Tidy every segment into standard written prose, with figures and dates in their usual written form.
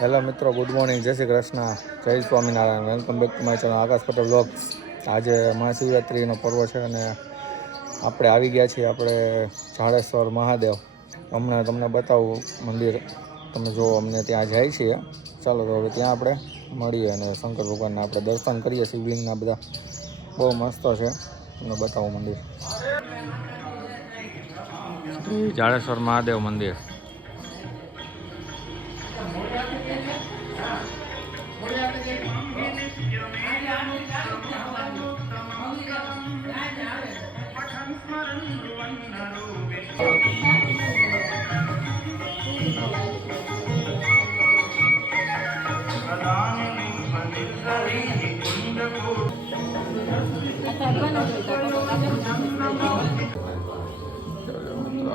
Hello મિત્રો, good morning, જય શ્રી કૃષ્ણ, જય Swaminarayan. Welcome back to my channel Akash Patel vlogs. આજે મહાશિવરાત્રિનો પર્વ છે અને આપણે આવી ગયા છીએ આપણે જાડેશ્વર મહાદેવ. હમણાં તમને બતાવું મંદિર, તમે જો અમને ત્યાં જાય છીએ. ચાલો તો હવે ત્યાં આપણે મળીએ અને શંકર ભગવાનના આપણે દર્શન કરીએ. શિવલિંગના બધા બહુ મસ્ત છે, તમને બતાવું મંદિર. જાડેશ્વર મહાદેવ મંદિર.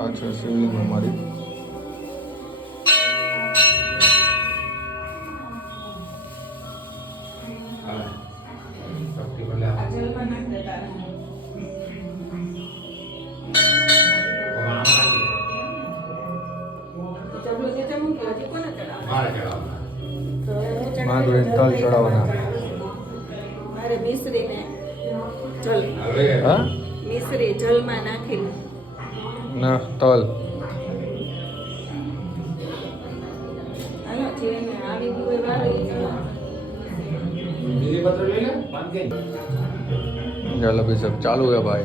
આ છે શિવલિંગ અમારી. મહાદેવ તલ ચડાવવાના. મિશ્રી જલમાં નાખીને ના તલ ચાલો ભાઈ સબ ચાલુ है भाई.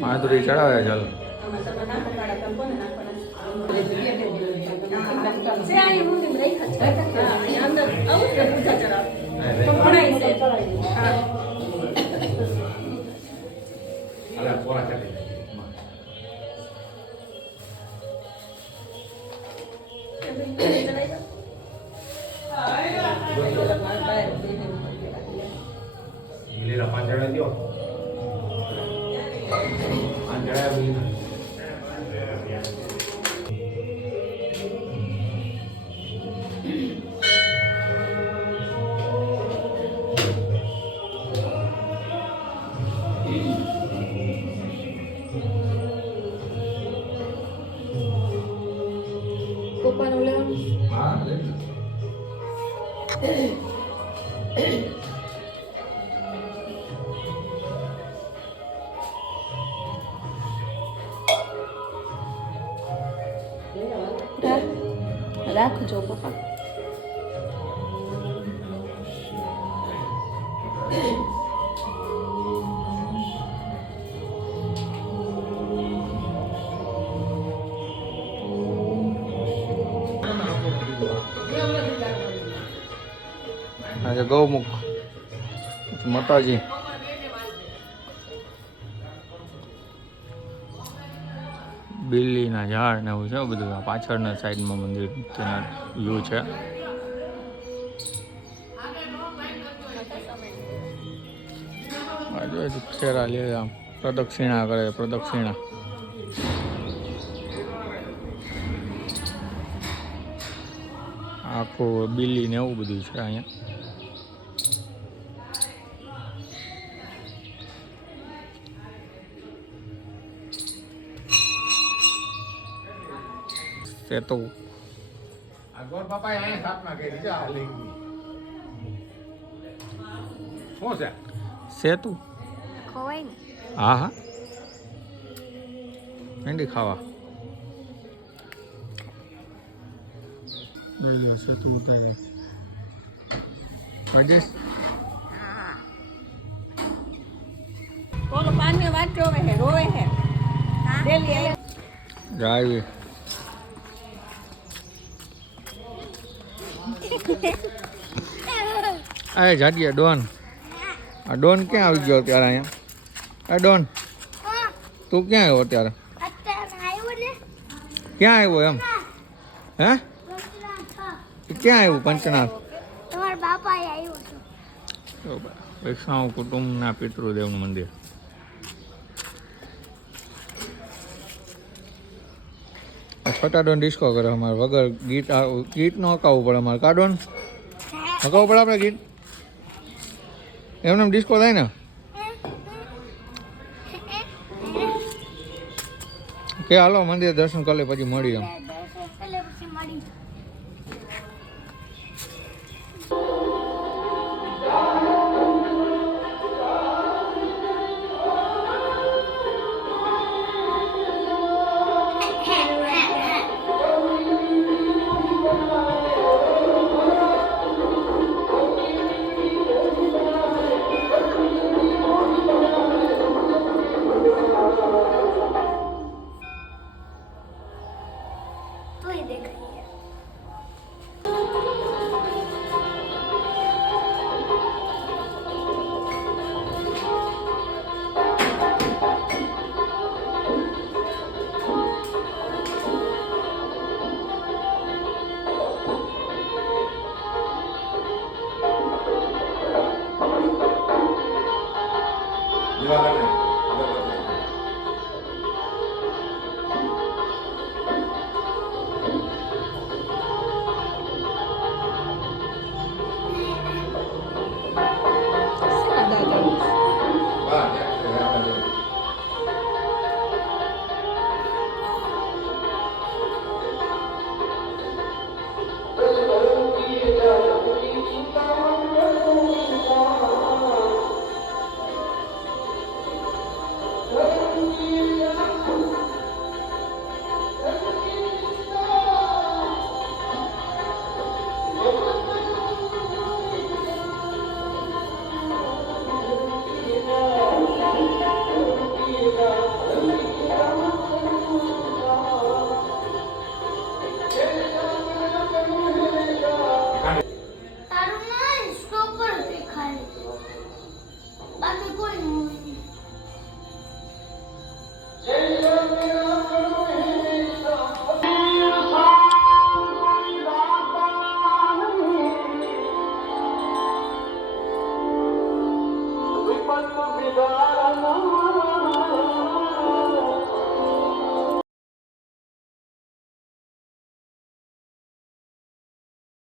માધુરી ચડાવે ચાલો. રાખજો પપ્પા. આજે ગૌમુખ માતાજી. બિલ્લીના ઝાડ ને એવું છે બધું. આ પાછળના સાઈડમાં મંદિર તેના વ્યૂ છે. ફેરા લે આમ પ્રદક્ષિણા કરે, પ્રદક્ષિણા. આખું બિલ્લી ને એવું બધું છે અહીંયા. સેતુ સેતુ હા હા ભેંડી ખાવા લઈ લો. સેતુ ઉતારે પાણી વાત જોવે હે, રોવે હે ડેલી જાય. આ જાડીએ ડોન. આ ડોન ક્યાં આવી ગયો અત્યારે અહીંયા? આ ડોન તું ક્યાં આવ્યો અત્યારે? ક્યાં આવ્યો એમ? હે ક્યાં આવ્યું? પંચનાથ. વૈષ્ણવ કુટુંબના પિતૃદેવનું મંદિર. છોટા ડોન ડિસ્કો કરે અમારે વગર ગીત નો હકાવવું પડે અમારે કા ડોન હકાવવું પડે આપણે ગીત એમને ડિસ્કો થાય ને કે હાલો મંદિર દર્શન કરી લે પછી મળી એમ તારું ના સ્ટોપ પર દેખાય બાકી કોઈ